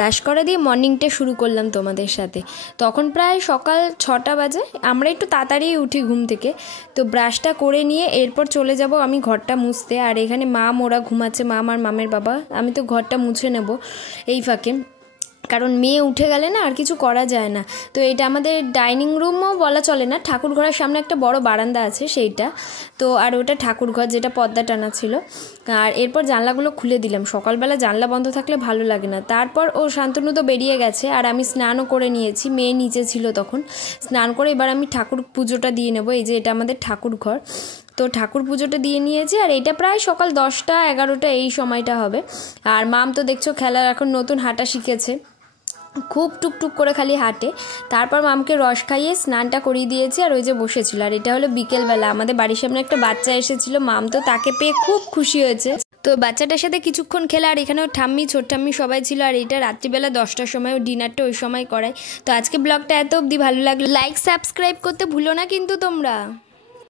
Brush করা দিয়ে মর্নিংটা শুরু করলাম তোমাদের সাথে। তখন প্রায় সকাল 6টা বাজে, আমরা একটু তাড়াতাড়ি উঠি ঘুম থেকে। তো ব্রাশটা করে নিয়ে এরপর চলে যাব আমি ঘরটা মুছতে। আর এখানে ওরা ঘুমাচ্ছে, আর মামের বাবা। আমি তো ঘরটা মুছে নেব এই ফাঁকে, কারণ মেয়ে উঠে গেলে না আর কিছু করা যায় না। তো এটা আমাদের ডাইনিং রুমও বলা চলে না, ঠাকুর ঘরের সামনে একটা বড় বারান্দা আছে সেইটা। তো আর ওটা ঠাকুর ঘর, যেটা পর্দা টানা ছিল। আর এরপর জানলাগুলো খুলে দিলাম, সকালবেলা জানলা বন্ধ থাকলে ভালো লাগে না। তারপর শান্তনু তো বেরিয়ে গেছে, আর আমি স্নানও করে নিয়েছি, মেয়ে নিচে ছিল তখন। স্নান করে এবার আমি ঠাকুর পুজোটা দিয়ে নেব। এই যে এটা আমাদের ঠাকুর ঘর, তো ঠাকুর পুজোটা দিয়ে নিয়েছি। আর এইটা প্রায় সকাল 10টা 11টা এই সময়টা হবে। আর মাম তো দেখছো খেলার এখন নতুন হাঁটা শিখেছে, খুব টুকটুক করে খালি হাঁটে। তারপর মামকে রস খাইয়ে স্নানটা করিয়ে দিয়েছি, আর ওই যে বসেছিল। আর এটা হলো বিকেলবেলা, আমাদের বাড়ির সামনে একটা বাচ্চা এসেছিল, মাম তো তাকে পেয়ে খুব খুশি হয়েছে। তো বাচ্চাটার সাথে কিছুক্ষণ খেলা। আর এখানেও ঠাম্মি ছোট ঠাম্মি সবাই ছিল। আর এটা রাত্রিবেলা 10টার সময়, ডিনারটা ওই সময় করায়। তো আজকে ব্লগটা এত অবধি, ভালো লাগলো লাইক সাবস্ক্রাইব করতে ভুলো না কিন্তু তোমরা।